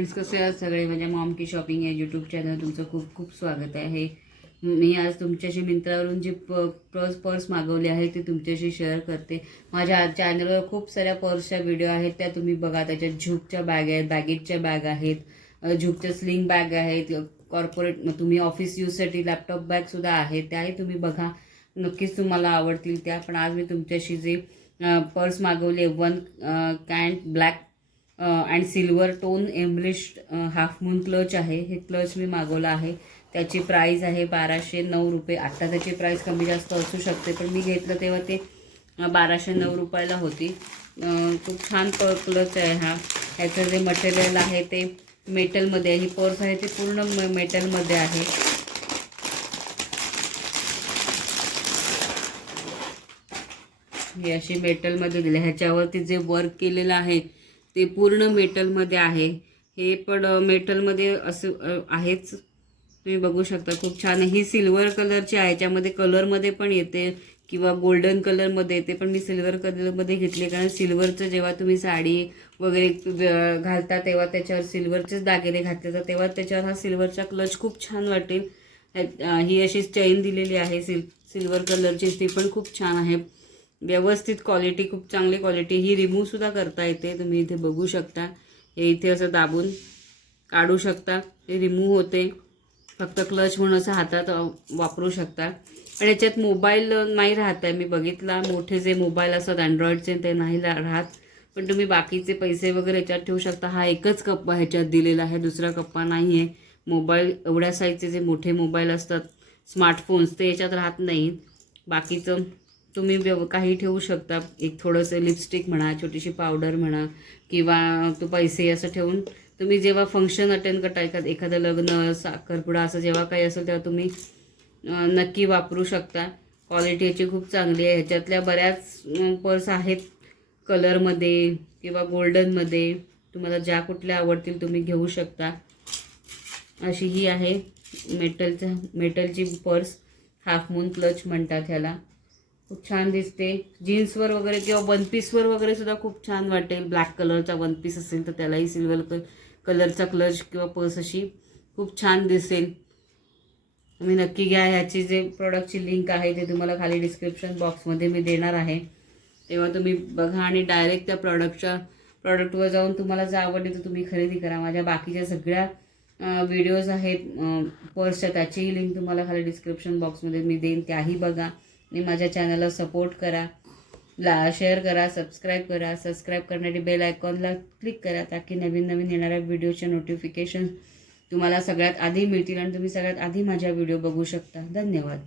Friends, कसे आहात सगळे? माझ्या मॉम की शॉपिंग या यूट्यूब चॅनल तुमचं खूप खूप स्वागत आहे. मी आज तुमच्याशी मिंत्रावरून जी पर्स मागवली आहे ती तुमच्याशी शेअर करते. माझ्या चॅनलवर खूप साऱ्या पर्सच्या व्हिडिओ आहेत, त्या तुम्ही बघा. त्याच्यात झूकच्या बॅग आहेत, बॅगेजच्या बॅग आहेत, झूकच्या स्लिंग बॅग आहेत, कॉर्पोरेट तुम्ही ऑफिस यूजसाठी लॅपटॉप बॅगसुद्धा आहेत, त्याही तुम्ही बघा. नक्कीच तुम्हाला आवडतील त्या. पण आज मी तुमच्याशी जे पर्स मागवली आहे, वन कॅन्ट black and silver tone embellished half moon clutch आहे. हे क्लच मी मागवलं आहे. त्याची प्राईस आहे 1209 रुपये. आत्ता त्याची प्राईस कमी जास्त असू शकते, पण मी घेतलं तेव्हा ते 1209 रुपयाला होती. खूप छान क्लच आहे हा. ह्याचं जे मटेरियल आहे ते मेटलमध्ये आहे. ही पर्स आहे ती पूर्ण मेटलमध्ये आहे. ही अशी मेटलमध्ये दिली. ह्याच्यावरती जे वर्क केलेलं आहे ते पूर्ण मेटलमध्ये आहे. हे पण मेटलमध्ये असं आहेच, तुम्ही बघू शकता. खूप छान आहे. ही सिल्वर कलरची आहे. याच्यामध्ये कलरमध्ये पण येते किंवा गोल्डन कलरमध्ये येते, पण मी सिल्वर कलरमध्ये घेतली कारण सिल्वरचं जेव्हा तुम्ही साडी वगैरे घालता तेव्हा त्याच्यावर सिल्वरचेच दागिने घातले तर तेव्हा त्याच्यावर हा सिल्वरचा क्लच खूप छान वाटेल. ही अशी चेन दिलेली आहे सिल्वर कलरची, ती पण खूप छान आहे. व्यवस्थित क्वालिटी, खूप चांगली क्वालिटी. ही रिमूव्हसुद्धा करता येते, तुम्ही इथे बघू शकता. हे इथे असं दाबून काढू शकता, हे रिमूव्ह होते. फक्त क्लच म्हणून असं हातात वापरू शकता. पण याच्यात मोबाईल नाही राहत आहे, मी बघितला. मोठे जे मोबाईल असतात अँड्रॉइडचे ते नाही राहत, पण तुम्ही बाकीचे पैसे वगैरे याच्यात ठेवू शकता. हा एकच कप्पा ह्याच्यात दिलेला आहे, दुसरा कप्पा नाही आहे. मोबाईल एवढ्या साईजचे जे मोठे मोबाईल असतात स्मार्टफोन्स ते याच्यात राहत नाही. बाकीचं तुम्ही काही ठेवू शकता. एक थोडंसं लिपस्टिक म्हणा, छोटीशी पावडर म्हणा, किंवा तो पैसे असं ठेवून तुम्ही जेव्हा फंक्शन अटेंड करता, एखादं लग्न, साखरपुडा असं जेव्हा काही असेल तेव्हा तुम्ही नक्की वापरू शकता. क्वालिटी याची खूप चांगली आहे. ह्याच्यातल्या बऱ्याच पर्स आहेत कलरमध्ये किंवा गोल्डनमध्ये. तुम्हाला ज्या कुठल्या आवडतील तुम्ही घेऊ शकता. अशी ही आहे मेटलची पर्स. हाफ मून क्लच म्हणतात ह्याला. खूप छान दिसते. जीन्सवर वगैरे किंवा वन पीसवर वगैरे सुद्धा खूप छान वाटेल. ब्लॅक कलरचा वन पीस असेल तर त्यालाही सिल्वर कलरचा क्लच किंवा पर्स अशी खूप छान दिसेल. तुम्ही नक्की घ्या. ह्याची जे प्रोडक्टची लिंक आहे ते तुम्हाला खाली डिस्क्रिप्शन बॉक्समध्ये मी देणार आहे, तेव्हा तुम्ही बघा आणि डायरेक्ट त्या प्रॉडक्टवर जाऊन तुम्हाला जर आवडली तर तुम्ही खरेदी करा. माझ्या बाकीच्या सगळ्या व्हिडिओज आहेत पर्सच्या, त्याचीही लिंक तुम्हाला खाली डिस्क्रिप्शन बॉक्समध्ये मी देईन, त्याही बघा. आणि माझ्या चॅनलला सपोर्ट करा, शेअर करा, सबस्क्राईब करा. सबस्क्राईब करण्यासाठी बेल आयकॉनला क्लिक करा, ताकी नवीन येणाऱ्या व्हिडिओचे नोटिफिकेशन तुम्हाला सगळ्यात आधी मिळतील आणि तुम्ही सगळ्यात आधी माझ्या व्हिडिओ बघू शकता. धन्यवाद.